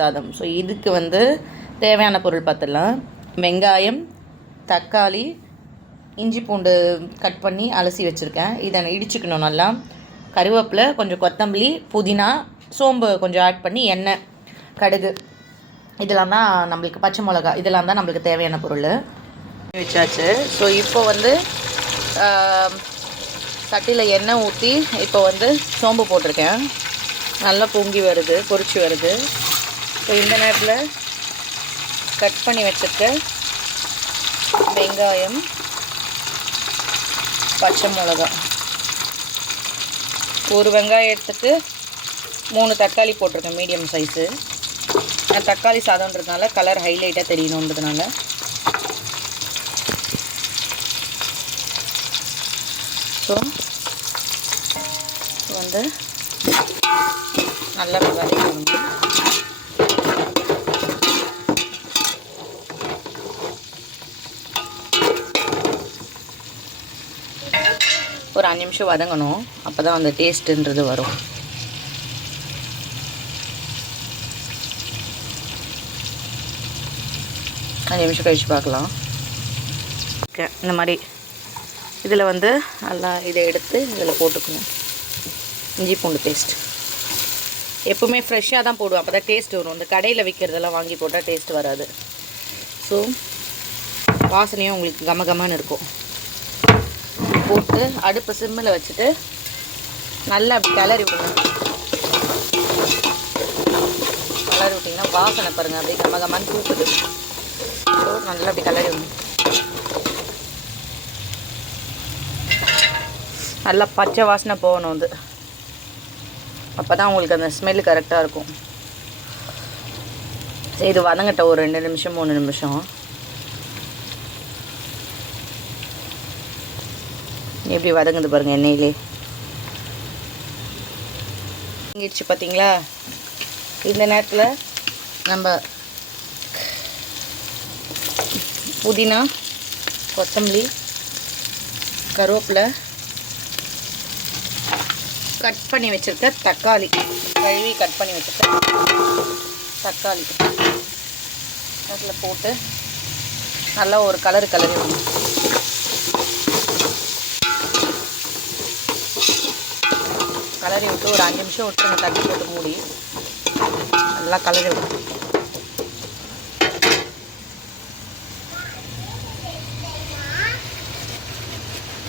சாதம். ஸோ இதுக்கு வந்து தேவையான பொருள் பார்த்துடலாம். வெங்காயம், தக்காளி, இஞ்சி பூண்டு கட் பண்ணி அலசி வச்சுருக்கேன். இதை இடிச்சுக்கணும் நல்லா. கருவேப்பிலை, கொஞ்சம் கொத்தமல்லி, புதினா, சோம்பு கொஞ்சம் ஆட் பண்ணி, எண்ணெய், கடுகு, இதெல்லாம் தான் நம்மளுக்கு, பச்சை மிளகா, இதெல்லாம் தான் நம்மளுக்கு தேவையான பொருள் வச்சாச்சு. ஸோ இப்போ வந்து சட்டியில் எண்ணெய் ஊற்றி இப்போ வந்து சோம்பு போட்டிருக்கேன். நல்லா பொங்கி வருது, பொரிச்சு வருது. ஸோ இந்த நேரத்தில் கட் பண்ணி வச்சுருக்க வெங்காயம், பச்சை மிளகா, ஒரு வெங்காயத்துக்கு 3 தக்காளி போட்டிருக்கேன், மீடியம் சைஸு. நான் தக்காளி சாதம்ன்றதுனால கலர் ஹைலைட்டாக தெரியணுன்றதுனால. ஸோ வந்து நல்லா வதக்கணும். ஒரு 5 நிமிஷம் வதங்கணும். அப்போ தான் அந்த டேஸ்ட்டுன்றது வரும். அஞ்சு நிமிஷம் கழிச்சு பார்க்கலாம். ஓகே, இந்த மாதிரி இதில் வந்து நல்லா இதை எடுத்து இதில் போட்டுக்கணும். இஞ்சி பூண்டு பேஸ்ட் எப்பவுமே ஃப்ரெஷ்ஷாக தான் போடுவோம், அப்போ தான் டேஸ்ட் வரும். இந்த கடையில் விற்கிறதெல்லாம் வாங்கி போட்டால் டேஸ்ட் வராது. ஸோ வாசனையும் உங்களுக்கு கமகமான்னு இருக்கும். போட்டு அடுப்பு சிம்மில் வச்சுட்டு நல்லா அப்படி கிளறி விடணும். கிளறி விட்டிங்கன்னா வாசனை பாருங்கள், அப்படியே கமகமான்னு தூக்குது. ஸோ நல்லா அப்படி கிளறி விடணும். நல்லா பச்சை வாசனை போகணும் அது. அப்போ தான் உங்களுக்கு அந்த ஸ்மெல்லு கரெக்டாக இருக்கும். சரி, இது வதங்கட்ட ஒரு 2 நிமிஷம் 3 நிமிஷம். எப்படி வதங்குது பாருங்கள் எண்ணெயிலே. வதங்கிடுச்சு பார்த்தீங்களா? இந்த நேரத்தில் நம்ம புதினா, கொத்தமல்லி, கருவேப்பிலை, கட் பண்ணி வச்சுருக்க தக்காளி, கழுவி கட் பண்ணி வச்சுருக்க தக்காளி அதில் போட்டு நல்லா ஒரு கலரி விடணும். கலரி விட்டு ஒரு 5 நிமிஷம் விட்டுருங்க. தண்ணி போட்டு மூடி நல்லா கலரி விடணும்.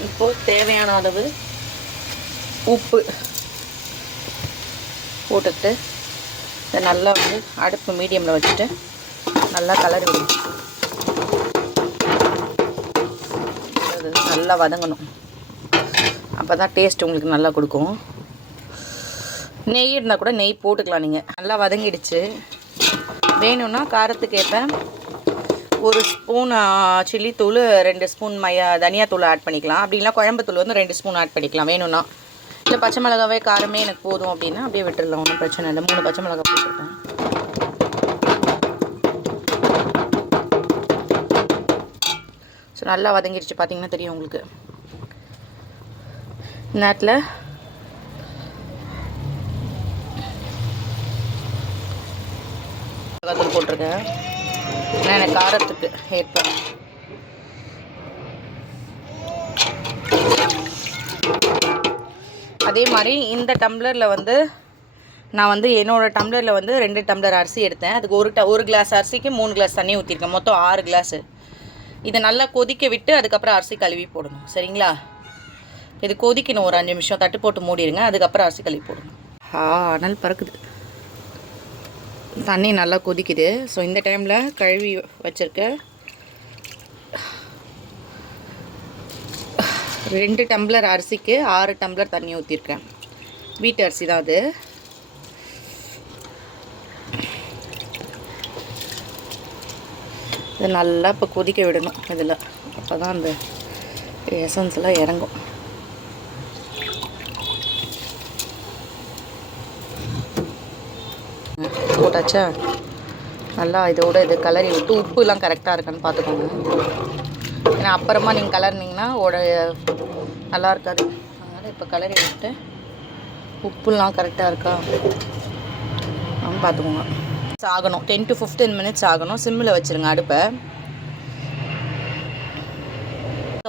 இப்போது தேவையான அளவு உப்பு போட்டுக்கிட்டு இதை நல்லா வந்து அடுப்பு மீடியமில் வச்சுட்டு நல்லா கலரி விடணும். நல்லா வதங்கணும். அப்போ தான் டேஸ்ட் உங்களுக்கு நல்லா கொடுக்கும். நெய் இருந்தால் கூட நெய் போட்டுக்கலாம் நீங்கள். நல்லா வதங்கிடுச்சு. வேணும்னா காரத்துக்கு ஏற்ப 1 ஸ்பூன் சில்லி தூள், 2 ஸ்பூன் தனியாத்தூள் ஆட் பண்ணிக்கலாம். அப்படின்னா குழம்புத்தூள் வந்து 2 ஸ்பூன் ஆட் பண்ணிக்கலாம் வேணும்னா. இல்லை பச்சை மிளகாவே காரமே எனக்கு போதும் அப்படின்னா அப்படியே விட்டுடலாம், ஒன்றும் பிரச்சனை இல்லை. 3 பச்சை மிளகா போட்டுருக்கேன். ஸோ நல்லா வதங்கிடுச்சு பார்த்தீங்கன்னா தெரியும் உங்களுக்கு. நேரத்தில் மிளகாத்தூள் போட்டிருக்கேன். ஏன்னா எனக்கு காரத்துக்கு ஏற்ப. அதே மாதிரி இந்த டம்ளரில் வந்து நான் வந்து என்னோடய டம்ளரில் வந்து 2 டம்ளர் அரிசி எடுத்தேன். அதுக்கு ஒரு கிளாஸ் அரிசிக்கு 3 கிளாஸ் தண்ணி ஊற்றிருக்கேன். மொத்தம் 6 கிளாஸு. இதை நல்லா கொதிக்க விட்டு அதுக்கப்புறம் அரிசி கழுவி போடணும். சரிங்களா? இது கொதிக்கணும் ஒரு 5 நிமிஷம். தட்டு போட்டு மூடிடுங்க. அதுக்கப்புறம் அரிசி கழுவி போடணும். அனல் பறக்குது. தண்ணி நல்லா கொதிக்குது. ஸோ இந்த டைமில் கழுவி வச்சுருக்க 2 டம்ளர் அரிசிக்கு 6 டம்ளர் தண்ணி ஊற்றிருக்கேன். வீட்டு அரிசி தான் அது. இது நல்லா இப்போ கொதிக்க விடணும் இதில். அப்போ தான் அந்த எசன்ஸ்லாம் இறங்கும். போட்டாச்சா? நல்லா இதோட இது கலரி விட்டு உப்புலாம் கரெக்டாக இருக்கான்னு பார்த்துக்கோங்க. ஏன்னா அப்புறமா நீங்கள் கலர்னிங்கன்னா நல்லா இருக்காது. அதனால் இப்போ கலரி விட்டு உப்புலாம் கரெக்டாக இருக்கா பார்த்துக்கோங்க. ஆகணும் 10 to 15 minutes ஆகணும். சிம்மில் வச்சுருங்க அடுப்பை.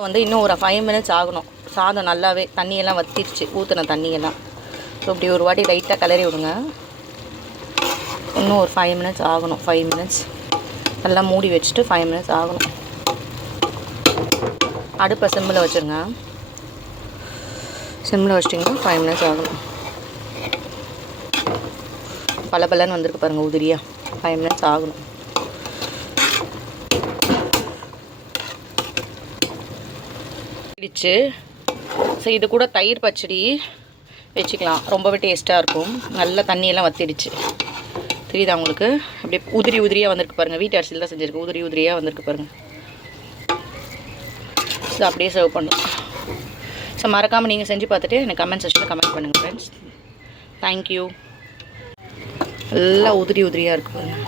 வந்து இன்னும் ஒரு 5 minutes ஆகணும். சாதம் நல்லாவே தண்ணியெல்லாம் வத்திடுச்சு, ஊற்றின தண்ணியெல்லாம். ஸோ இப்படி ஒரு வாட்டி லைட்டாக கிளறி விடுங்க. இன்னும் ஒரு 5 minutes ஆகணும். 5 minutes நல்லா மூடி வச்சுட்டு 5 minutes ஆகணும். அடுப்பை சிம்மில் வச்சுருங்க. சிம்மில் வச்சிட்டிங்கன்னா 5 minutes ஆகணும். பலன்னு வந்திருக்கு பாருங்கள் உதிரியாக. 5 minutes ஆகணும். இடிச்சு. ஸோ இது கூட தயிர் பச்சடி வச்சுக்கலாம், ரொம்பவே டேஸ்ட்டாக இருக்கும். நல்லா தண்ணியெல்லாம் வத்திடுச்சு, தெரியுதா உங்களுக்கு? அப்படியே உதிரியாக வந்திருக்கு பாருங்கள். வீட்டு அரிசியில் தான் செஞ்சுருக்கு, உதிரியாக வந்திருக்கு பாருங்கள். ஸோ அப்படியே சர்வ் பண்ணலாம். ஸோ மறக்காமல் நீங்கள் செஞ்சு பார்த்துட்டு எனக்கு கமெண்ட் செக்ஷனில் கமெண்ட் பண்ணுங்கள் ஃப்ரெண்ட்ஸ். தேங்க்யூ. நல்லா உதிரியாக இருக்குது பாருங்கள்.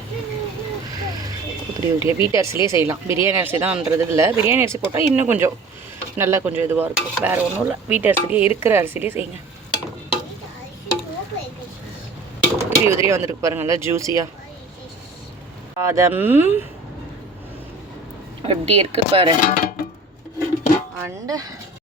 உதிரியாக வீட்டு அரிசிலே செய்யலாம். பிரியாணி அரிசி தான்ன்றது இல்லை, பிரியாணி அரிசி போட்டால் இன்னும் கொஞ்சம் நல்லா கொஞ்சம் இதுவாக இருக்கும். வேறு ஒன்றும் இல்லை, வீட்டு அரிசிலே இருக்கிற அரிசிலே செய்யுங்க. உதிரியாக வந்துருக்கு பாருங்கள், நல்லா ஜூஸியாக. சாதம் எப்படி இருக்குது பாரு. அண்ட்